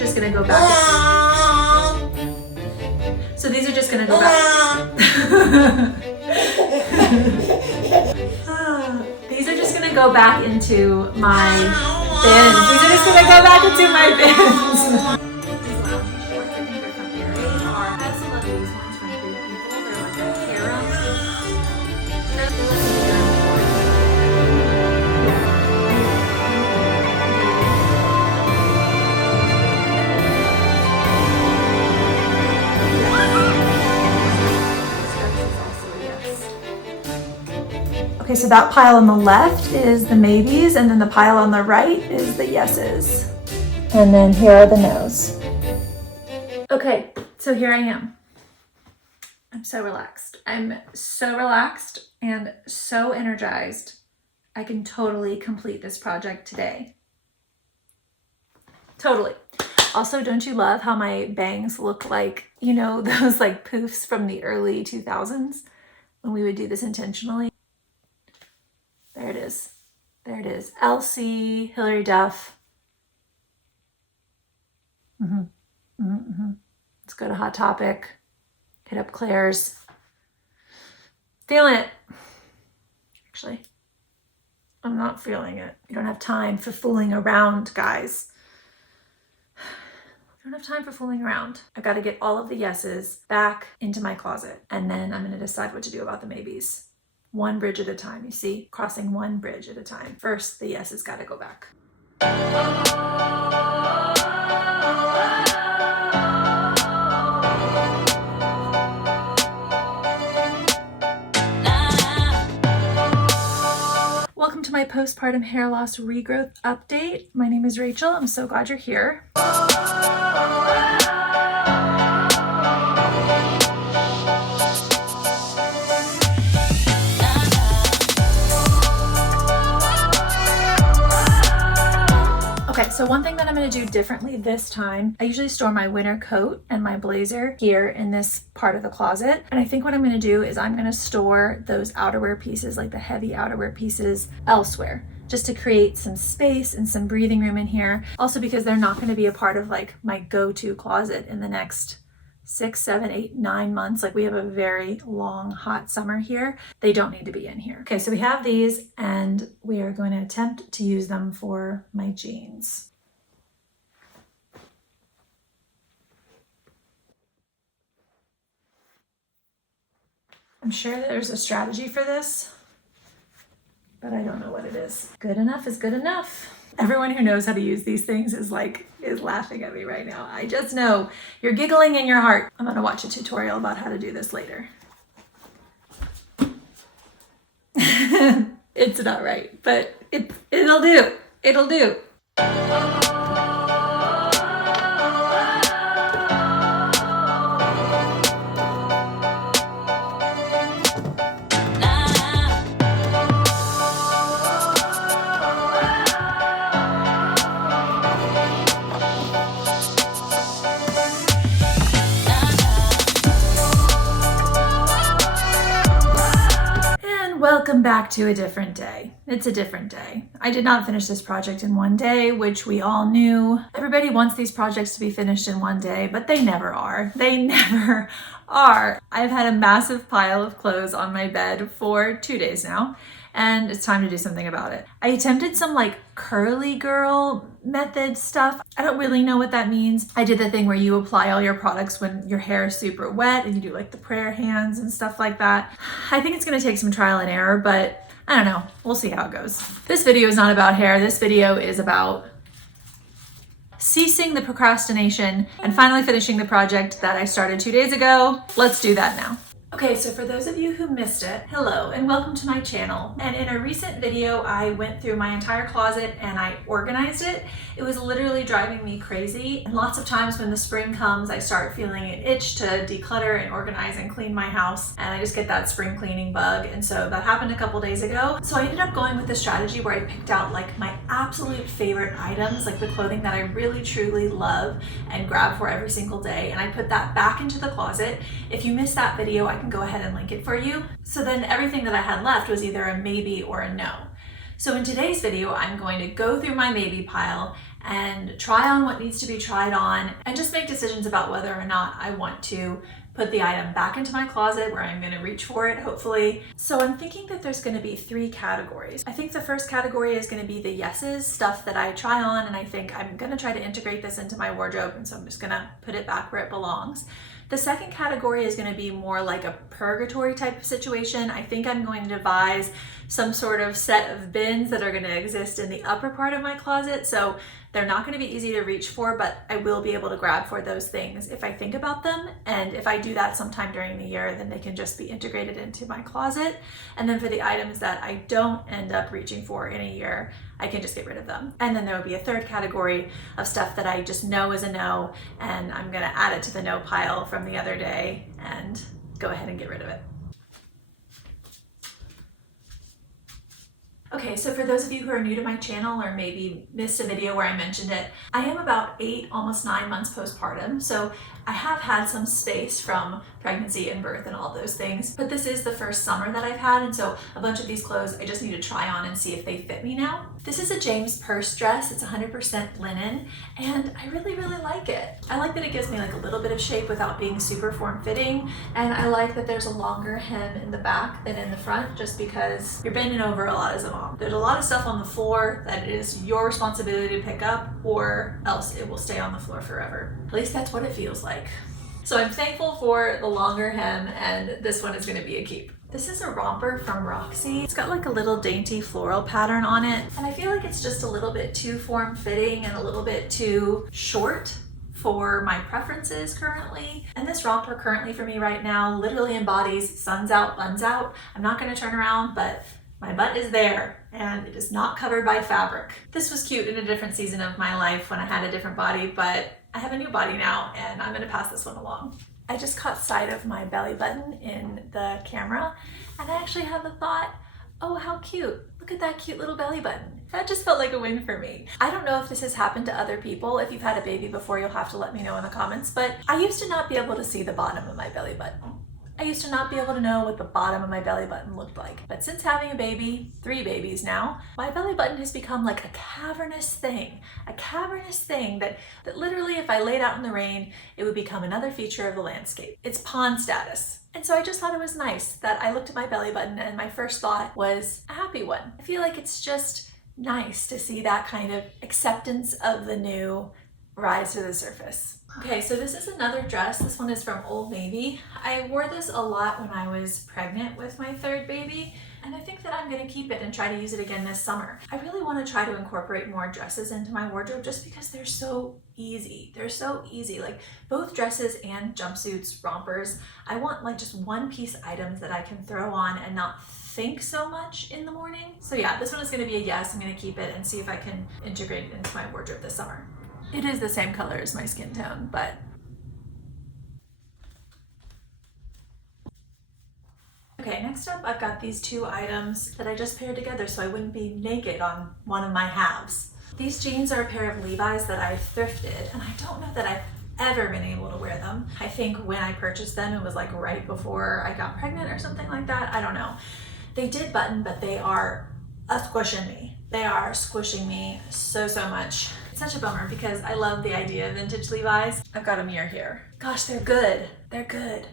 just gonna go back. So these are just gonna go back. These are just gonna go back into my bins. These are just gonna go back into my bins. These lounge shorts, I think they're from Aerie. I have some of these ones from Free People. They're like a harem. Okay, so that pile on the left is the maybes, and then the pile on the right is the yeses. And then here are the no's. Okay, so here I am. I'm so relaxed. I'm so relaxed and so energized. I can totally complete this project today. Totally. Also, don't you love how my bangs look like, you know, those like poofs from the early 2000s when we would do this intentionally? There it is. There it is. Elsie, Hillary Duff. Let's go to Hot Topic. Hit up Claire's. Feeling it. Actually, I'm not feeling it. You don't have time for fooling around, guys. I don't have time for fooling around. I've got to get all of the yeses back into my closet, and then I'm going to decide what to do about the maybes. One bridge at a time, you see? Crossing one bridge at a time. First, the yeses got to go back. Welcome to my postpartum hair loss regrowth update. My name is Rachel. I'm so glad you're here. Okay, so one thing that I'm going to do differently this time, I usually store my winter coat and my blazer here in this part of the closet. And I think what I'm going to do is I'm going to store those outerwear pieces, like the heavy outerwear pieces, elsewhere, just to create some space and some breathing room in here. Also because they're not going to be a part of like my go-to closet in the next 6, 7, 8, 9 months. Like we have a very long, hot summer here. They don't need to be in here. Okay, so we have these and we are going to attempt to use them for my jeans. I'm sure there's a strategy for this, but I don't know what it is. Good enough is good enough. Everyone who knows how to use these things is laughing at me right now. I just know you're giggling in your heart. I'm gonna watch a tutorial about how to do this later. It's not right, but it'll do. It'll do. Welcome back to a different day. It's a different day. I did not finish this project in one day, which we all knew. Everybody wants these projects to be finished in one day, but they never are. They never are. I've had a massive pile of clothes on my bed for 2 days now, and it's time to do something about it. I attempted some like curly girl method stuff. I don't really know what that means. I did the thing where you apply all your products when your hair is super wet and you do like the prayer hands and stuff like that. I think it's gonna take some trial and error, but I don't know. We'll see how it goes. This video is not about hair. This video is about ceasing the procrastination and finally finishing the project that I started 2 days ago. Let's do that now. Okay, so for those of you who missed it, hello and welcome to my channel. And in a recent video, I went through my entire closet and I organized it. It was literally driving me crazy. And lots of times when the spring comes, I start feeling an itch to declutter and organize and clean my house. And I just get that spring cleaning bug. And so that happened a couple days ago. So I ended up going with the strategy where I picked out like my absolute favorite items, like the clothing that I really truly love and grab for every single day. And I put that back into the closet. If you missed that video, I can go ahead and link it for you. So then everything that I had left was either a maybe or a no. So in today's video, I'm going to go through my maybe pile and try on what needs to be tried on and just make decisions about whether or not I want to put the item back into my closet where I'm going to reach for it, hopefully. So I'm thinking that there's going to be 3 categories. I think the first category is going to be the yeses, stuff that I try on and I think I'm going to try to integrate this into my wardrobe, and so I'm just going to put it back where it belongs. The second category is going to be more like a purgatory type of situation. I think I'm going to devise some sort of set of bins that are going to exist in the upper part of my closet. So they're not going to be easy to reach for, but I will be able to grab for those things if I think about them. And if I do that sometime during the year, then they can just be integrated into my closet. And then for the items that I don't end up reaching for in a year, I can just get rid of them. And then there will be a third category of stuff that I just know is a no, and I'm going to add it to the no pile from the other day and go ahead and get rid of it. Okay, so for those of you who are new to my channel or maybe missed a video where I mentioned it, I am about 8, almost 9 months postpartum. So I have had some space from pregnancy and birth and all those things, but this is the first summer that I've had. And so a bunch of these clothes I just need to try on and see if they fit me now. This is a James Purse dress. It's 100% linen and I really like it. I like that it gives me like a little bit of shape without being super form-fitting. And I like that there's a longer hem in the back than in the front, just because you're bending over a lot as a mom. There's a lot of stuff on the floor that it is your responsibility to pick up, or else it will stay on the floor forever. At least that's what it feels like. So I'm thankful for the longer hem, and this one is going to be a keep. This is a romper from Roxy. It's got like a little dainty floral pattern on it, and I feel like it's just a little bit too form-fitting and a little bit too short for my preferences currently. And this romper currently for me right now literally embodies sun's out, buns out. I'm not going to turn around, but my butt is there and it is not covered by fabric. This was cute in a different season of my life when I had a different body, but I have a new body now and I'm going to pass this one along. I just caught sight of my belly button in the camera and I actually had the thought, oh, how cute. Look at that cute little belly button. That just felt like a win for me. I don't know if this has happened to other people. If you've had a baby before, you'll have to let me know in the comments, but I used to not be able to see the bottom of my belly button. I used to not be able to know what the bottom of my belly button looked like. But since having a baby, 3 babies now, my belly button has become like a cavernous thing that literally if I laid out in the rain, it would become another feature of the landscape. It's pond status. And so I just thought it was nice that I looked at my belly button and my first thought was a happy one. I feel like it's just nice to see that kind of acceptance of the new rise to the surface. Okay, so this is another dress. This one is from Old Navy. I wore this a lot when I was pregnant with my 3rd baby, and I think that I'm gonna keep it and try to use it again this summer. I really wanna try to incorporate more dresses into my wardrobe just because they're so easy. They're so easy, like both dresses and jumpsuits, rompers. I want like just one-piece items that I can throw on and not think so much in the morning. So yeah, this one is gonna be a yes. I'm gonna keep it and see if I can integrate it into my wardrobe this summer. It is the same color as my skin tone, but okay, next up I've got these 2 items that I just paired together so I wouldn't be naked on one of my halves. These jeans are a pair of Levi's that I thrifted, and I don't know that I've ever been able to wear them. I think when I purchased them, it was like right before I got pregnant or something like that. I don't know. They did button, but they are squishing me. They are squishing me so much. Such a bummer because I love the idea of vintage Levi's. I've got a mirror here. Gosh, they're good. They're good.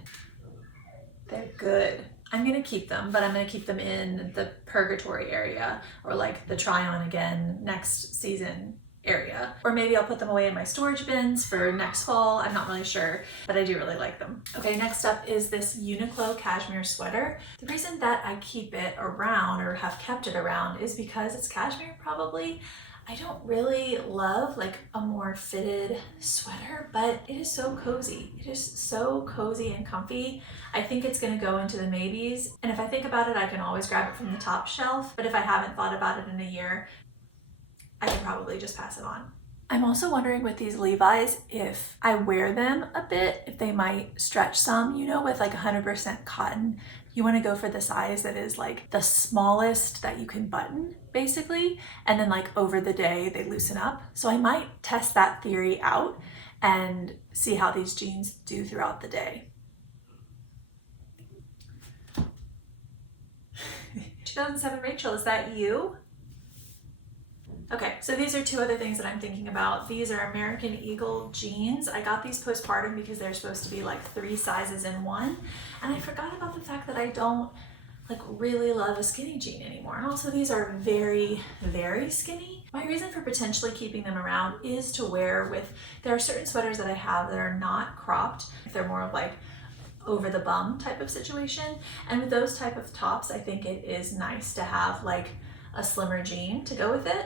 They're good. I'm gonna keep them, but I'm gonna keep them in the purgatory area or like the try on again next season area. Or maybe I'll put them away in my storage bins for next fall. I'm not really sure, but I do really like them. Okay, next up is this Uniqlo cashmere sweater. The reason that I keep it around or have kept it around is because it's cashmere probably. I don't really love like a more fitted sweater, but it is so cozy. It is so cozy and comfy. I think it's gonna go into the maybes. And if I think about it, I can always grab it from the top shelf. But if I haven't thought about it in a year, I can probably just pass it on. I'm also wondering with these Levi's, if I wear them a bit, if they might stretch some. You know, with like 100% cotton, you want to go for the size that is like the smallest that you can button, basically. And then like over the day, they loosen up. So I might test that theory out and see how these jeans do throughout the day. 2007 Rachel, is that you? Okay, so these are two other things that I'm thinking about. These are American Eagle jeans. I got these postpartum because they're supposed to be like 3 sizes in one. And I forgot about the fact that I don't like really love a skinny jean anymore. And also these are very, very skinny. My reason for potentially keeping them around is to wear with, there are certain sweaters that I have that are not cropped. They're more of like over the bum type of situation. And with those type of tops, I think it is nice to have like a slimmer jean to go with it.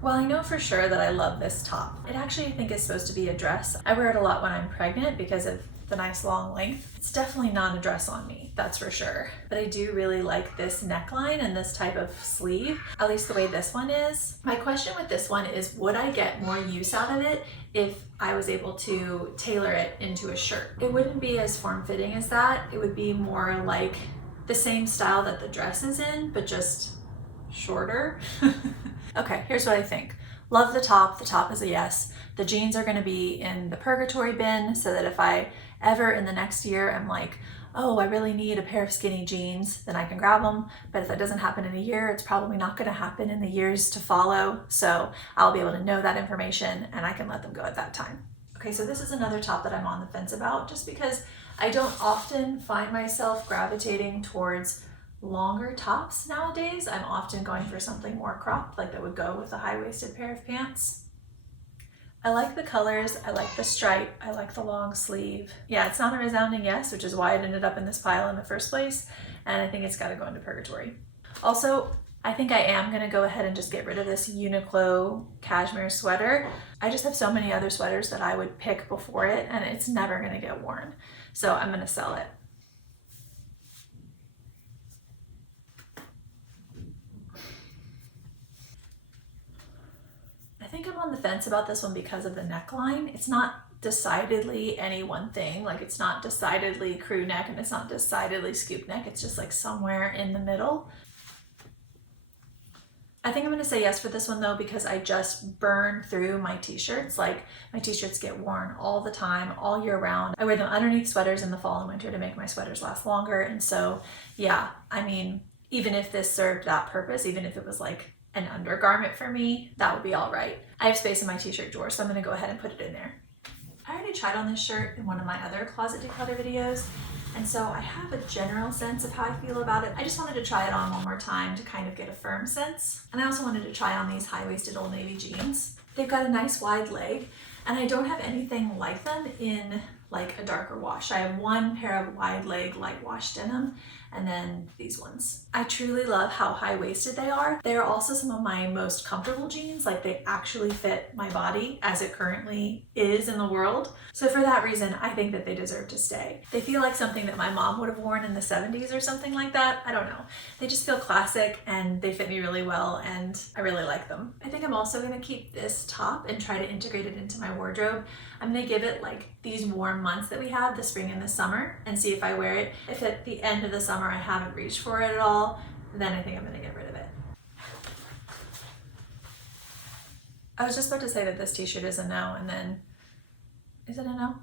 Well, I know for sure that I love this top. It actually, I think, is supposed to be a dress. I wear it a lot when I'm pregnant because of the nice long length. It's definitely not a dress on me, that's for sure. But I do really like this neckline and this type of sleeve, at least the way this one is. My question with this one is, would I get more use out of it if I was able to tailor it into a shirt? It wouldn't be as form-fitting as that. It would be more like the same style that the dress is in, but just shorter. Okay, here's what I think. Love the top. The top is a yes. The jeans are gonna be in the purgatory bin so that if I ever in the next year I'm like, oh, I really need a pair of skinny jeans, then I can grab them. But if that doesn't happen in a year, it's probably not gonna happen in the years to follow. So I'll be able to know that information and I can let them go at that time. Okay, so this is another top that I'm on the fence about just because I don't often find myself gravitating towards longer tops nowadays. I'm often going for something more cropped, like that would go with a high-waisted pair of pants. I like the colors, I like the stripe, I like the long sleeve. Yeah, it's not a resounding yes, which is why it ended up in this pile in the first place, and I think it's gotta go into purgatory. Also, I think I am gonna go ahead and just get rid of this Uniqlo cashmere sweater. I just have so many other sweaters that I would pick before it, and it's never gonna get worn. So I'm gonna sell it. I think I'm on the fence about this one because of the neckline. It's not decidedly any one thing. Like it's not decidedly crew neck and it's not decidedly scoop neck. It's just like somewhere in the middle. I think I'm gonna say yes for this one though because I just burn through my t-shirts. Like my t-shirts get worn all the time, all year round. I wear them underneath sweaters in the fall and winter to make my sweaters last longer. And so yeah, I mean, even if this served that purpose, even if it was like an undergarment for me, that would be all right. I have space in my t-shirt drawer, so I'm gonna go ahead and put it in there. I already tried on this shirt in one of my other closet declutter videos, and so I have a general sense of how I feel about it. I just wanted to try it on one more time to kind of get a firm sense. And I also wanted to try on these high-waisted Old Navy jeans. They've got a nice wide leg, and I don't have anything like them in like a darker wash. I have one pair of wide leg light wash denim, and then these ones. I truly love how high-waisted they are. They are also some of my most comfortable jeans. Like they actually fit my body as it currently is in the world. So for that reason, I think that they deserve to stay. They feel like something that my mom would have worn in the 70s or something like that. I don't know. They just feel classic and they fit me really well and I really like them. I think I'm also gonna keep this top and try to integrate it into my wardrobe. I'm gonna give it like these warm months that we have, the spring and the summer, and see if I wear it. If at the end of the summer I haven't reached for it at all, then I think I'm gonna get rid of it. I was just about to say that this t-shirt is a no, and then, is it a no?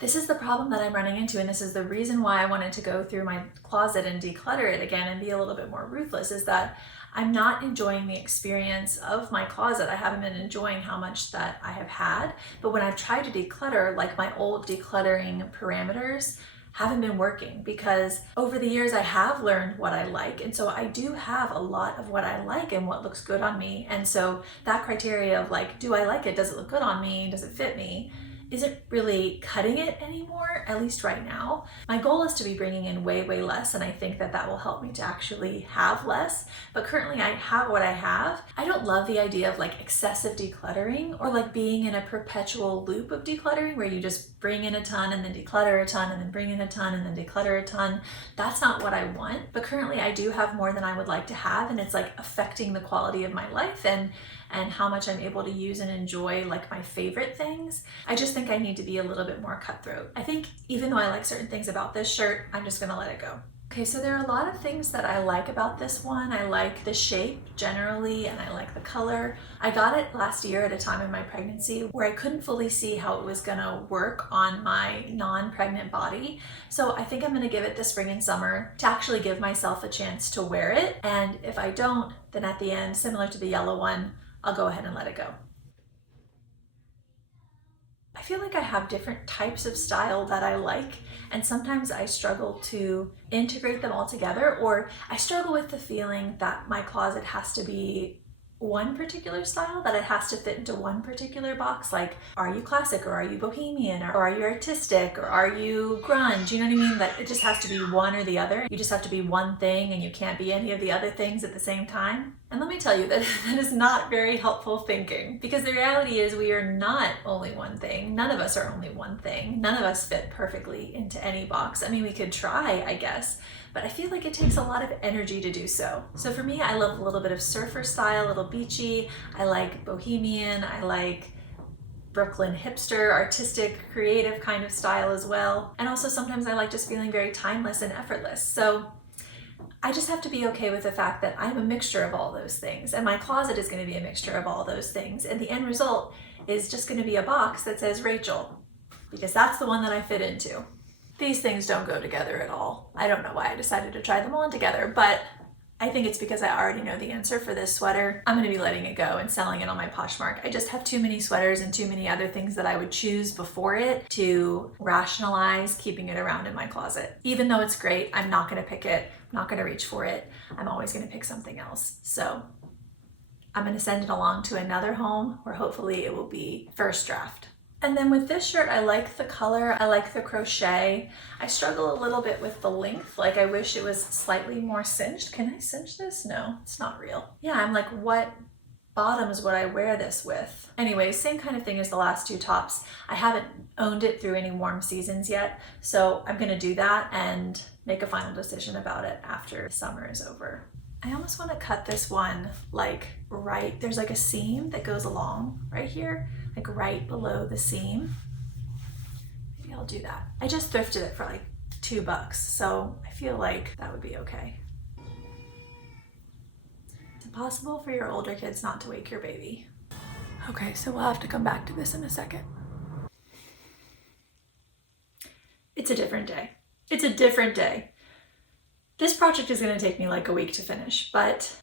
This is the problem that I'm running into, and this is the reason why I wanted to go through my closet and declutter it again and be a little bit more ruthless, is that I'm not enjoying the experience of my closet. I haven't been enjoying how much that I have had, but when I've tried to declutter, like my old decluttering parameters haven't been working because over the years I have learned what I like, and so I do have a lot of what I like and what looks good on me, and so that criteria of like, do I like it? Does it look good on me? Does it fit me? Isn't really cutting it anymore, at least right now. My goal is to be bringing in way, way less, and I think that that will help me to actually have less, but currently I have what I have. I don't love the idea of like excessive decluttering or like being in a perpetual loop of decluttering where you just bring in a ton and then declutter a ton and then bring in a ton and then declutter a ton. That's not what I want, but currently I do have more than I would like to have, and it's like affecting the quality of my life and how much I'm able to use and enjoy like my favorite things. I just think I need to be a little bit more cutthroat. I think even though I like certain things about this shirt, I'm just gonna let it go. Okay, so there are a lot of things that I like about this one. I like the shape generally, and I like the color. I got it last year at a time in my pregnancy where I couldn't fully see how it was gonna work on my non-pregnant body. So I think I'm gonna give it the spring and summer to actually give myself a chance to wear it. And if I don't, then at the end, similar to the yellow one, I'll go ahead and let it go. I feel like I have different types of style that I like, and sometimes I struggle to integrate them all together, or I struggle with the feeling that my closet has to be one particular style, that it has to fit into one particular box. Like, are you classic, or are you bohemian, or are you artistic, or are you grunge? You know what I mean? That it just has to be one or the other. You just have to be one thing and you can't be any of the other things at the same time. And let me tell you that that is not very helpful thinking, because the reality is we are not only one thing. None of us are only one thing. None of us fit perfectly into any box. I mean, we could try, I guess, but I feel like it takes a lot of energy to do so. So for me, I love a little bit of surfer style, a little beachy. I like bohemian. I like Brooklyn hipster, artistic, creative kind of style as well. And also sometimes I like just feeling very timeless and effortless. So I just have to be okay with the fact that I'm a mixture of all those things, and my closet is going to be a mixture of all those things. And the end result is just going to be a box that says Rachel, because that's the one that I fit into. These things don't go together at all. I don't know why I decided to try them on together, but I think it's because I already know the answer for this sweater. I'm going to be letting it go and selling it on my Poshmark. I just have too many sweaters and too many other things that I would choose before it to rationalize keeping it around in my closet. Even though it's great, I'm not going to pick it. I'm not going to reach for it. I'm always going to pick something else. So I'm going to send it along to another home where hopefully it will be first draft. And then with this shirt, I like the color, I like the crochet. I struggle a little bit with the length. Like, I wish it was slightly more cinched. Can I cinch this? No, it's not real. Yeah, I'm like, what bottoms would I wear this with? Anyway, same kind of thing as the last two tops. I haven't owned it through any warm seasons yet, so I'm gonna do that and make a final decision about it after summer is over. I almost want to cut this one like right, there's like a seam that goes along right here, like right below the seam. Maybe I'll do that. I just thrifted it for like $2, so I feel like that would be okay. It's impossible for your older kids not to wake your baby. Okay, so we'll have to come back to this in a second. It's a different day. It's a different day. This project is going to take me like a week to finish, but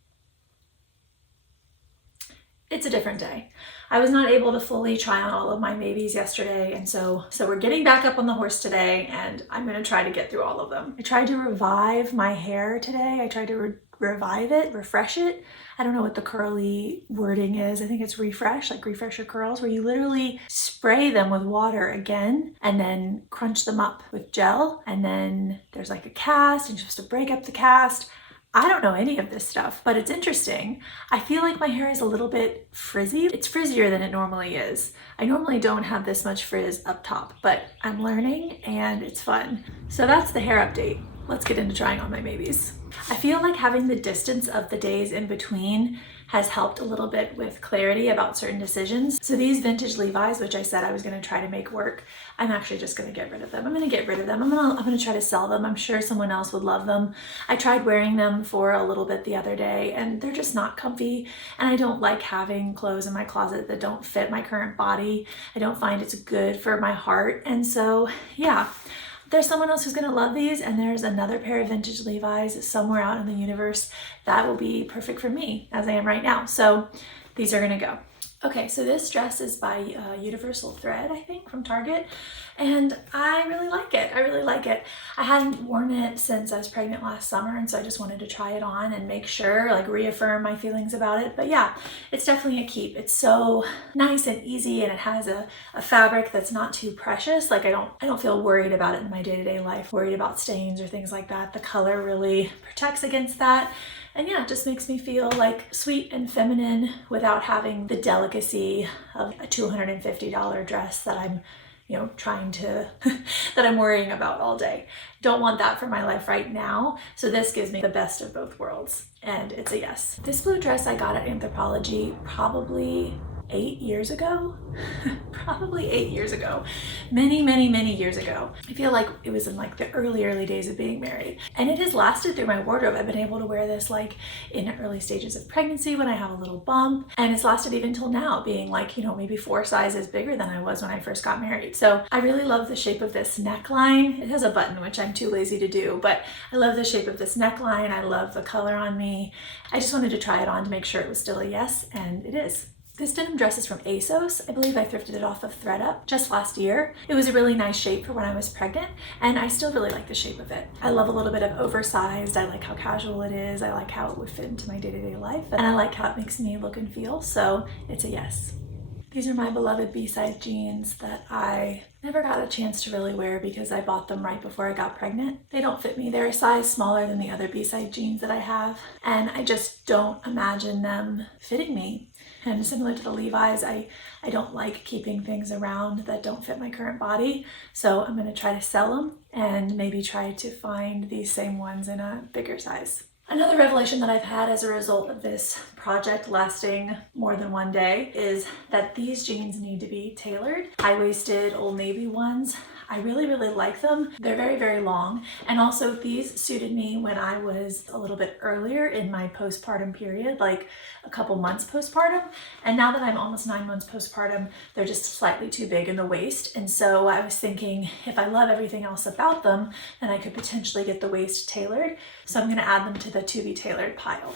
it's a different day. I was not able to fully try on all of my maybes yesterday, and so we're getting back up on the horse today, and I'm going to try to get through all of them. I tried to revive my hair today. I tried to revive it, refresh it. I don't know what the curly wording is. I think it's refresh, like refresh your curls, where you literally spray them with water again and then crunch them up with gel. And then there's like a cast and you're supposed to break up the cast. I don't know any of this stuff, but it's interesting. I feel like my hair is a little bit frizzy. It's frizzier than it normally is. I normally don't have this much frizz up top, but I'm learning and it's fun. So that's the hair update. Let's get into trying on my maybes. I feel like having the distance of the days in between has helped a little bit with clarity about certain decisions. So these vintage Levi's, which I said I was gonna try to make work, I'm actually just gonna get rid of them. I'm gonna try to sell them. I'm sure someone else would love them. I tried wearing them for a little bit the other day and they're just not comfy. And I don't like having clothes in my closet that don't fit my current body. I don't find it's good for my heart. And so, yeah. There's someone else who's gonna love these, and there's another pair of vintage Levi's somewhere out in the universe that will be perfect for me as I am right now. So these are gonna go. Okay, so this dress is by Universal Thread, I think, from Target, and I really like it. I really like it. I hadn't worn it since I was pregnant last summer, and so I just wanted to try it on and make sure, like, reaffirm my feelings about it. But yeah, it's definitely a keep. It's so nice and easy, and it has a fabric that's not too precious. Like, I don't feel worried about it in my day-to-day life, worried about stains or things like that. The color really protects against that. And yeah, it just makes me feel like sweet and feminine without having the delicacy of a $250 dress that I'm, trying to, that I'm worrying about all day. Don't want that for my life right now. So this gives me the best of both worlds, and it's a yes. This blue dress I got at Anthropologie probably 8 years ago. Probably 8 years ago. Many years ago. I feel like it was in like the early days of being married. And it has lasted through my wardrobe. I've been able to wear this like in early stages of pregnancy when I have a little bump. And it's lasted even till now, being like, you know, maybe 4 sizes bigger than I was when I first got married. So I really love the shape of this neckline. It has a button, which I'm too lazy to do, but I love the shape of this neckline. I love the color on me. I just wanted to try it on to make sure it was still a yes, and it is. This denim dress is from ASOS. I believe I thrifted it off of ThredUp just last year. It was a really nice shape for when I was pregnant, and I still really like the shape of it. I love a little bit of oversized. I like how casual it is. I like how it would fit into my day-to-day life, and I like how it makes me look and feel, so it's a yes. These are my beloved B-size jeans that I never got a chance to really wear because I bought them right before I got pregnant. They don't fit me. They're a size smaller than the other B-size jeans that I have, and I just don't imagine them fitting me. And similar to the Levi's, I don't like keeping things around that don't fit my current body. So I'm gonna try to sell them and maybe try to find these same ones in a bigger size. Another revelation that I've had as a result of this project lasting more than one day is that these jeans need to be tailored. High-waisted Old Navy ones. I really like them. They're very long. And also these suited me when I was a little bit earlier in my postpartum period, like a couple months postpartum. And now that I'm almost 9 months postpartum, they're just slightly too big in the waist. And so I was thinking, if I love everything else about them, then I could potentially get the waist tailored. So I'm gonna add them to the to be tailored pile.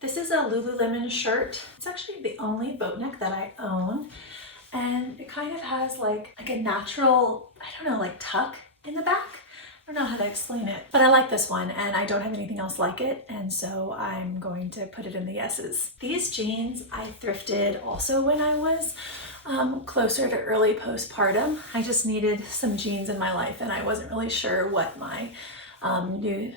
This is a Lululemon shirt. It's actually the only boat neck that I own. And it kind of has like a natural, I don't know, like tuck in the back. I don't know how to explain it, but I like this one and I don't have anything else like it. And so I'm going to put it in the yeses. These jeans I thrifted also when I was closer to early postpartum. I just needed some jeans in my life and I wasn't really sure what my new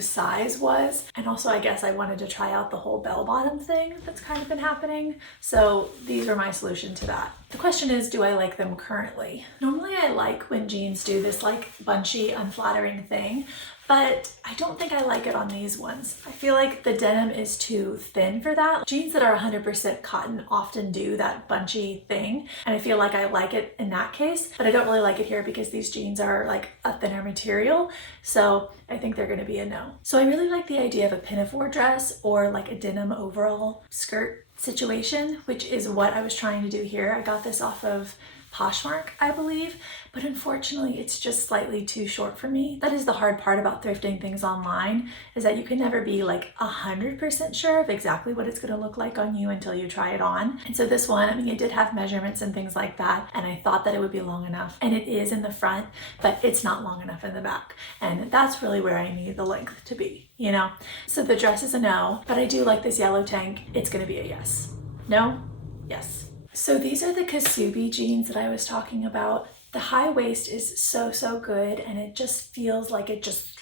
size was. And also I guess I wanted to try out the whole bell bottom thing that's kind of been happening. So these are my solution to that. The question is, do I like them currently? Normally I like when jeans do this like bunchy, unflattering thing, but I don't think I like it on these ones. I feel like the denim is too thin for that. Jeans that are 100% cotton often do that bunchy thing, and I feel like I like it in that case, but I don't really like it here because these jeans are like a thinner material, so I think they're gonna be a no. So I really like the idea of a pinafore dress or like a denim overall skirt situation, which is what I was trying to do here. I got this off of Poshmark, I believe, but unfortunately it's just slightly too short for me. That is the hard part about thrifting things online, is that you can never be like 100% sure of exactly what it's going to look like on you until you try it on. And so this one, I mean, it did have measurements and things like that, and I thought that it would be long enough, and it is in the front, but it's not long enough in the back. And that's really where I need the length to be, you know? So the dress is a no, but I do like this yellow tank. It's going to be a yes. No? Yes. So these are the Kasubi jeans that I was talking about. The high waist is so good, and it just feels like it just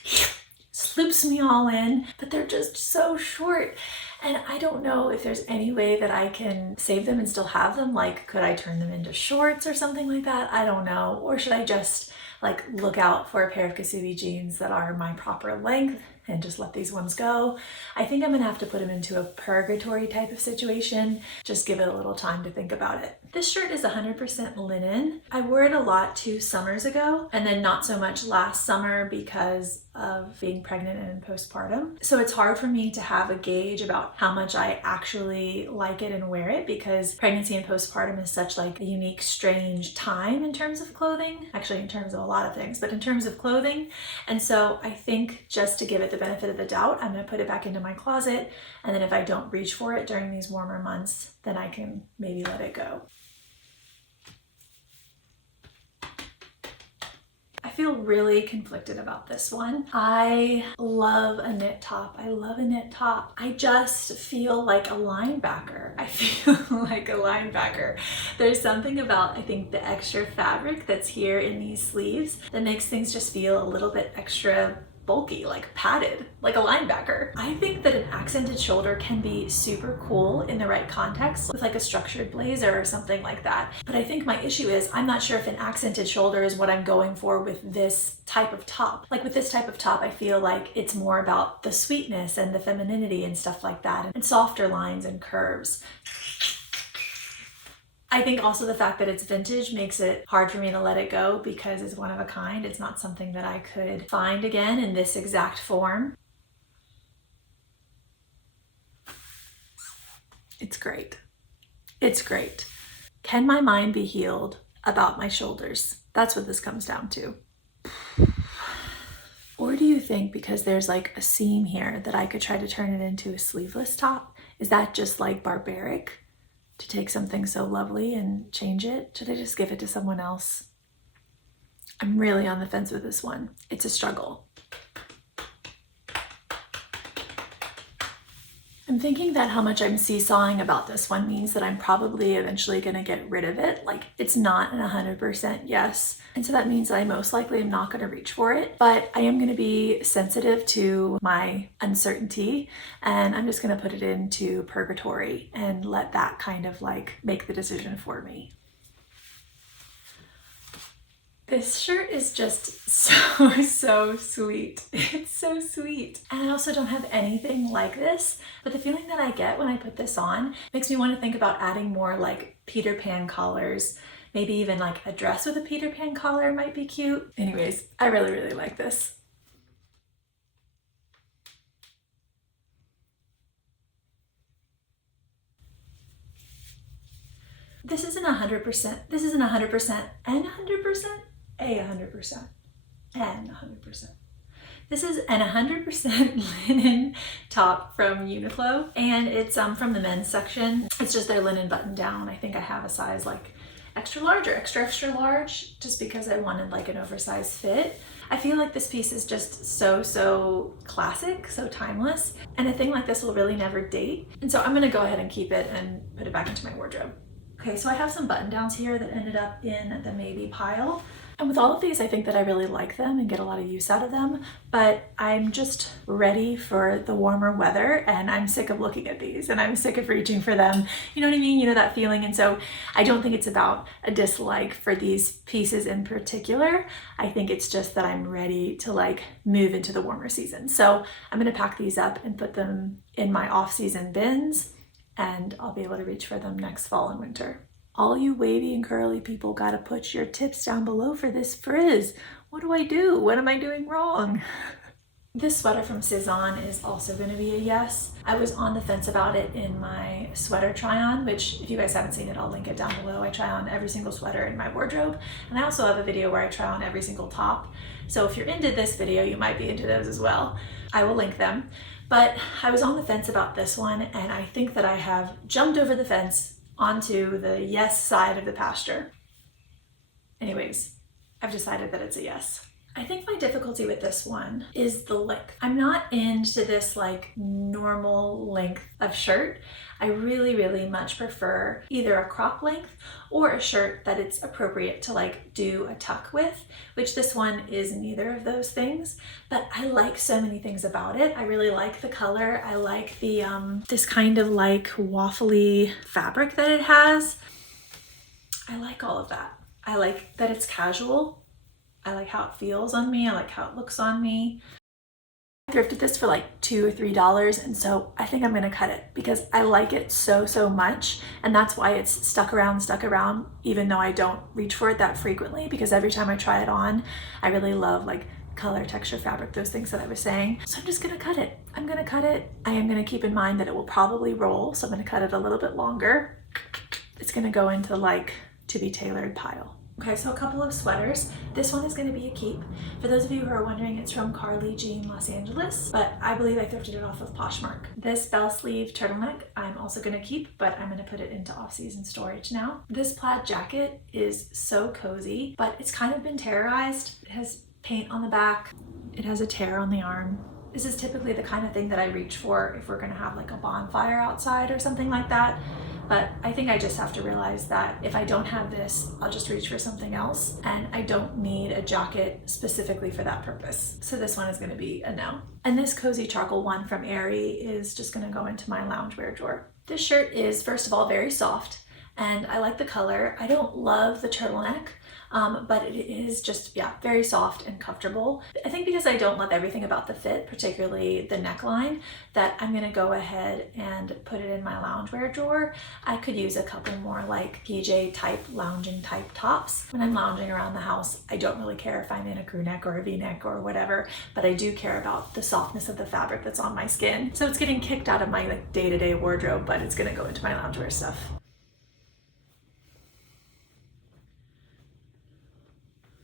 sloops me all in, but they're just so short. And I don't know if there's any way that I can save them and still have them. Like, could I turn them into shorts or something like that? I don't know. Or should I just like look out for a pair of Kasubi jeans that are my proper length and just let these ones go? I think I'm gonna have to put them into a purgatory type of situation. Just give it a little time to think about it. This shirt is 100% linen. I wore it a lot 2 summers ago, and then not so much last summer because of being pregnant and in postpartum. So it's hard for me to have a gauge about how much I actually like it and wear it, because pregnancy and postpartum is such like a unique, strange time in terms of clothing. Actually, in terms of a lot of things, but in terms of clothing. And so I think just to give it the benefit of the doubt, I'm gonna put it back into my closet, and then if I don't reach for it during these warmer months, then I can maybe let it go. I feel really conflicted about this one. I love a knit top. I love a knit top. I just feel like a linebacker. I feel like a linebacker. There's something about, I think, the extra fabric that's here in these sleeves that makes things just feel a little bit extra bulky, like padded, like a linebacker. I think that an accented shoulder can be super cool in the right context with like a structured blazer or something like that. But I think my issue is I'm not sure if an accented shoulder is what I'm going for with this type of top. Like with this type of top, I feel like it's more about the sweetness and the femininity and stuff like that, and softer lines and curves. I think also the fact that it's vintage makes it hard for me to let it go because it's one of a kind. It's not something that I could find again in this exact form. It's great. It's great. Can my mind be healed about my shoulders? That's what this comes down to. Or do you think because there's like a seam here that I could try to turn it into a sleeveless top? Is that just like barbaric? To take something so lovely and change it? Should I just give it to someone else? I'm really on the fence with this one. It's a struggle. I'm thinking that how much I'm seesawing about this one means that I'm probably eventually gonna get rid of it. Like it's not an 100% yes. And so that means that I most likely am not gonna reach for it, but I am gonna be sensitive to my uncertainty and I'm just gonna put it into purgatory and let that kind of like make the decision for me. This shirt is just so sweet. It's so sweet. And I also don't have anything like this, but the feeling that I get when I put this on makes me want to think about adding more like Peter Pan collars. Maybe even like a dress with a Peter Pan collar might be cute. Anyways, I really like this. This isn't 100%. This isn't 100% and 100%. A 100% and 100%. This is an 100% linen top from Uniqlo, and it's from the men's section. It's just their linen button down. I think I have a size like extra large or extra large just because I wanted like an oversized fit. I feel like this piece is just so classic, so timeless, and a thing like this will really never date. And so I'm gonna go ahead and keep it and put it back into my wardrobe. Okay, so I have some button downs here that ended up in the maybe pile. And with all of these, I think that I really like them and get a lot of use out of them, but I'm just ready for the warmer weather and I'm sick of looking at these and I'm sick of reaching for them. You know what I mean? You know that feeling? And so I don't think it's about a dislike for these pieces in particular. I think it's just that I'm ready to like move into the warmer season. So I'm gonna pack these up and put them in my off-season bins and I'll be able to reach for them next fall and winter. All you wavy and curly people gotta put your tips down below for this frizz. What do I do? What am I doing wrong? This sweater from Cezanne is also gonna be a yes. I was on the fence about it in my sweater try on, which if you guys haven't seen it, I'll link it down below. I try on every single sweater in my wardrobe. And I also have a video where I try on every single top. So if you're into this video, you might be into those as well. I will link them. But I was on the fence about this one, and I think that I have jumped over the fence onto the yes side of the pasture. Anyways, I've decided that it's a yes. I think my difficulty with this one is the length. I'm not into this like normal length of shirt. I really much prefer either a crop length or a shirt that it's appropriate to like do a tuck with, which this one is neither of those things, but I like so many things about it. I really like the color. I like the this kind of like waffly fabric that it has. I like all of that. I like that it's casual. I like how it feels on me. I like how it looks on me. I thrifted this for like $2 or $3, and so I think I'm gonna cut it because I like it so much, and that's why it's stuck around, even though I don't reach for it that frequently, because every time I try it on, I really love like color, texture, fabric, those things that I was saying. So I'm just gonna cut it. I'm gonna cut it. I am gonna keep in mind that it will probably roll, so I'm gonna cut it a little bit longer. It's gonna go into like to be tailored pile. Okay, so a couple of sweaters. This one is going to be a keep. For those of you who are wondering, it's from Carly Jean Los Angeles, but I believe I thrifted it off of Poshmark. This bell sleeve turtleneck I'm also going to keep, but I'm going to put it into off-season storage now. This plaid jacket is so cozy, but it's kind of been terrorized. It has paint on the back. It has a tear on the arm. This is typically the kind of thing that I reach for if we're gonna have like a bonfire outside or something like that. But I think I just have to realize that if I don't have this, I'll just reach for something else, and I don't need a jacket specifically for that purpose. So this one is gonna be a no. And this cozy charcoal one from Aerie is just gonna go into my loungewear drawer. This shirt is, first of all, very soft, and I like the color. I don't love the turtleneck, but it is just, yeah, very soft and comfortable. I think because I don't love everything about the fit, particularly the neckline, that I'm gonna go ahead and put it in my loungewear drawer. I could use a couple more like PJ type, lounging type tops. When I'm lounging around the house, I don't really care if I'm in a crew neck or a V-neck or whatever, but I do care about the softness of the fabric that's on my skin. So it's getting kicked out of my like day-to-day wardrobe, but it's gonna go into my loungewear stuff.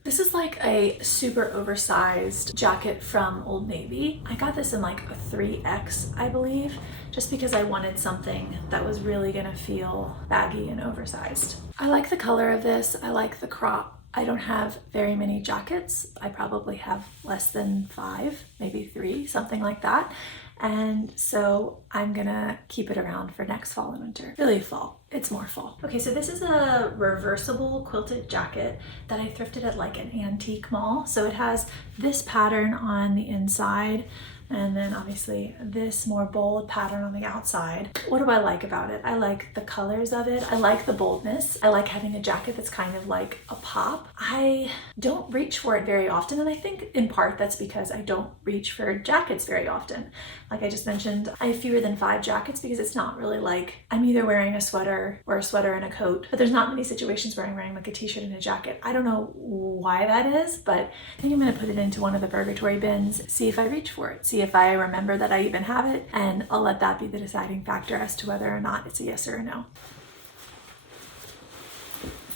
This is like a super oversized jacket from Old Navy. I got this in like a 3X, I believe, just because I wanted something that was really gonna feel baggy and oversized. I like the color of this. I like the crop. I don't have very many jackets. I probably have less than 5, maybe 3, something like that. And so I'm gonna keep it around for next fall and winter. Really fall, it's more fall. Okay, so this is a reversible quilted jacket that I thrifted at like an antique mall. So it has this pattern on the inside, and then obviously this more bold pattern on the outside. What do I like about it? I like the colors of it. I like the boldness. I like having a jacket that's kind of like a pop. I don't reach for it very often, and I think in part that's because I don't reach for jackets very often. Like I just mentioned, I have fewer than 5 jackets because it's not really like I'm either wearing a sweater or a sweater and a coat, but there's not many situations where I'm wearing like a t-shirt and a jacket. I don't know why that is, but I think I'm gonna put it into one of the purgatory bins, see if I reach for it, see if I remember that I even have it, and I'll let that be the deciding factor as to whether or not it's a yes or a no.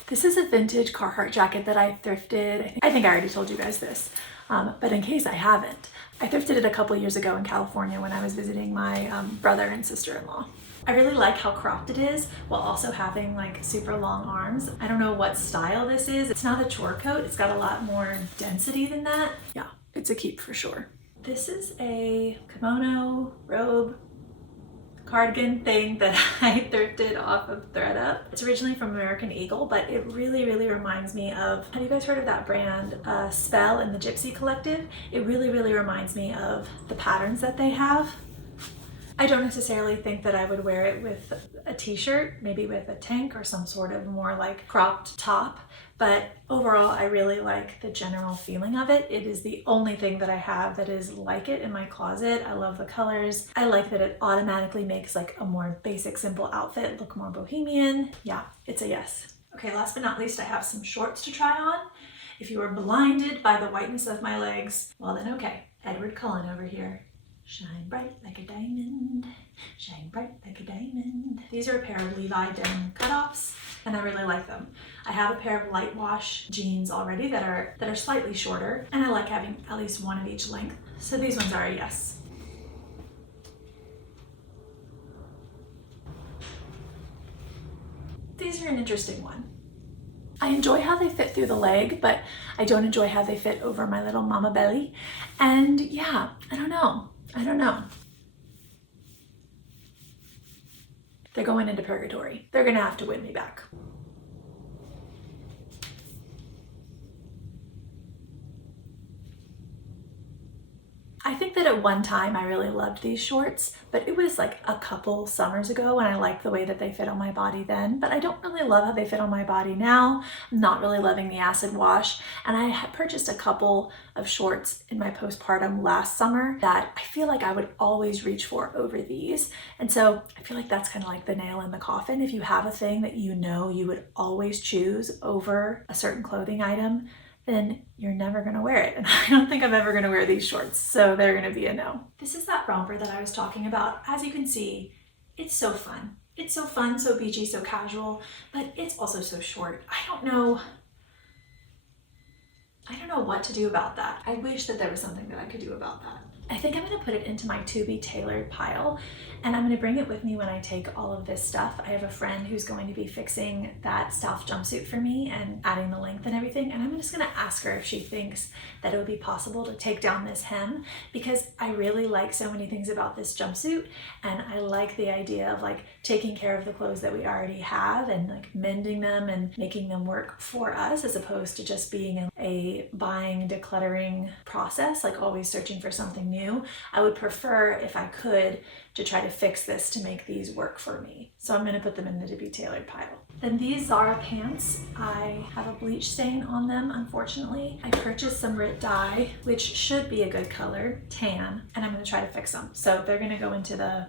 This is a vintage Carhartt jacket that I thrifted. I think I already told you guys this, but in case I haven't, I thrifted it a couple years ago in California when I was visiting my brother and sister-in-law. I really like how cropped it is while also having like super long arms. I don't know what style this is. It's not a chore coat. It's got a lot more density than that. Yeah, it's a keep for sure. This is a kimono, robe, cardigan thing that I thrifted off of ThredUp. It's originally from American Eagle, but it really reminds me of, have you guys heard of that brand, Spell and the Gypsy Collective? It really reminds me of the patterns that they have. I don't necessarily think that I would wear it with a t-shirt, maybe with a tank or some sort of more like cropped top, but overall I really like the general feeling of it. It is the only thing that I have that is like it in my closet. I love the colors. I like that it automatically makes like a more basic, simple outfit look more bohemian. Yeah, it's a yes. Okay, last but not least, I have some shorts to try on. If you are blinded by the whiteness of my legs, well then okay, Edward Cullen over here. Shine bright like a diamond, shine bright like a diamond. These are a pair of Levi denim cutoffs, and I really like them. I have a pair of light wash jeans already that are slightly shorter, and I like having at least one of each length. So these ones are a yes. These are an interesting one. I enjoy how they fit through the leg, but I don't enjoy how they fit over my little mama belly. And yeah, I don't know. They're going into purgatory. They're gonna have to win me back. I think that at one time I really loved these shorts, but it was like a couple summers ago and I liked the way that they fit on my body then, but I don't really love how they fit on my body now. I'm not really loving the acid wash, and I had purchased a couple of shorts in my postpartum last summer that I feel like I would always reach for over these, and so I feel like that's kind of like the nail in the coffin. If you have a thing that you know you would always choose over a certain clothing item, then you're never gonna wear it. And I don't think I'm ever gonna wear these shorts, so they're gonna be a no. This is that romper that I was talking about. As you can see, it's so fun. It's so fun, so beachy, so casual, but it's also so short. I don't know what to do about that. I wish that there was something that I could do about that. I think I'm gonna put it into my to be tailored pile, and I'm gonna bring it with me when I take all of this stuff. I have a friend who's going to be fixing that stealth jumpsuit for me and adding the length and everything, and I'm just gonna ask her if she thinks that it would be possible to take down this hem, because I really like so many things about this jumpsuit, and I like the idea of like taking care of the clothes that we already have and like mending them and making them work for us, as opposed to just being in a buying, decluttering process, like always searching for something new. I would prefer, if I could, to try to fix this to make these work for me. So I'm gonna put them in the to be tailored pile. Then these Zara pants, I have a bleach stain on them, unfortunately. I purchased some Rit dye, which should be a good color, tan, and I'm gonna try to fix them. So they're gonna go into the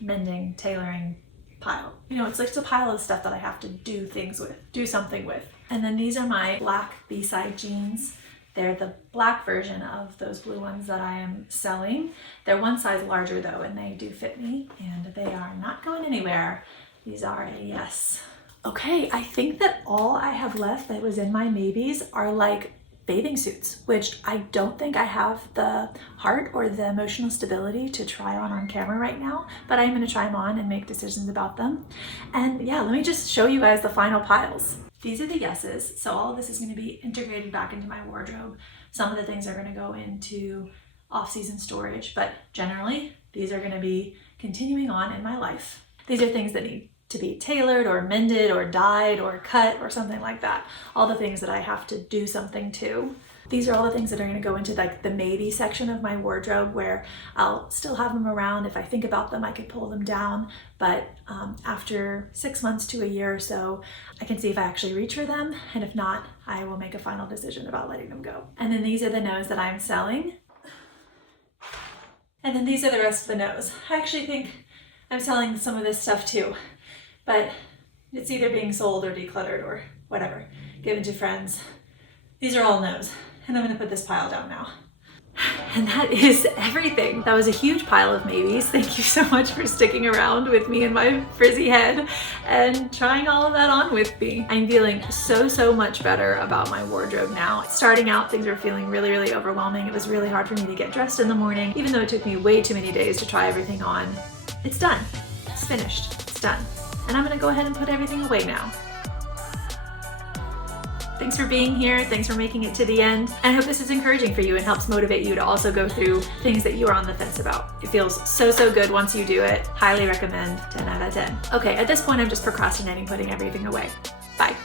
mending, tailoring pile. You know, it's like a pile of stuff that I have to do things with, do something with. And then these are my black B-side jeans. They're the black version of those blue ones that I am selling. They're one size larger though, and they do fit me, and they are not going anywhere. These are a yes. Okay, I think that all I have left that was in my maybes are like bathing suits, which I don't think I have the heart or the emotional stability to try on camera right now, but I'm gonna try them on and make decisions about them. And yeah, let me just show you guys the final piles. These are the yeses, so all of this is going to be integrated back into my wardrobe. Some of the things are going to go into off-season storage, but generally these are going to be continuing on in my life. These are things that need to be tailored or mended or dyed or cut or something like that. All the things that I have to do something to. These are all the things that are going to go into like the maybe section of my wardrobe, where I'll still have them around. If I think about them, I could pull them down. But after 6 months to a year or so, I can see if I actually reach for them. And if not, I will make a final decision about letting them go. And then these are the no's that I'm selling. And then these are the rest of the no's. I actually think I'm selling some of this stuff too, but it's either being sold or decluttered or whatever, given to friends. These are all no's. And I'm gonna put this pile down now. And that is everything. That was a huge pile of maybes. Thank you so much for sticking around with me and my frizzy head and trying all of that on with me. I'm feeling so much better about my wardrobe now. Starting out, things were feeling really overwhelming. It was really hard for me to get dressed in the morning, even though it took me way too many days to try everything on. It's done. It's finished. It's done. And I'm gonna go ahead and put everything away now. Thanks for being here. Thanks for making it to the end. And I hope this is encouraging for you and helps motivate you to also go through things that you are on the fence about. It feels so good once you do it. Highly recommend, 10 out of 10. Okay, at this point, I'm just procrastinating putting everything away. Bye.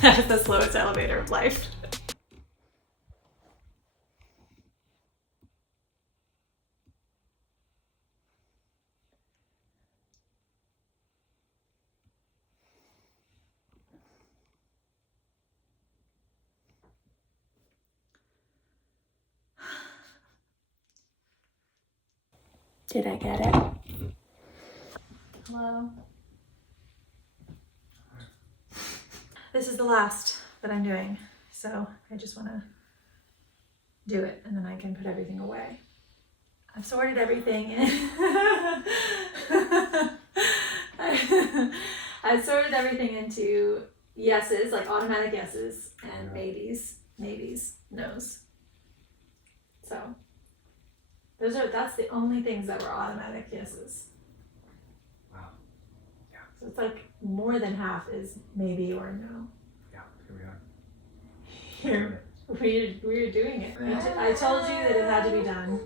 That is the slowest elevator of life. Did I get it? Hello? This is the last that I'm doing, so I just want to do it and then I can put everything away. I've sorted everything in. I've sorted everything into yeses, like automatic yeses, and maybes, no's. So that's the only things that were automatic yeses. Wow. Yeah. So it's like more than half is maybe or no. Yeah, here we are. Here, we're doing it. I told you that it had to be done.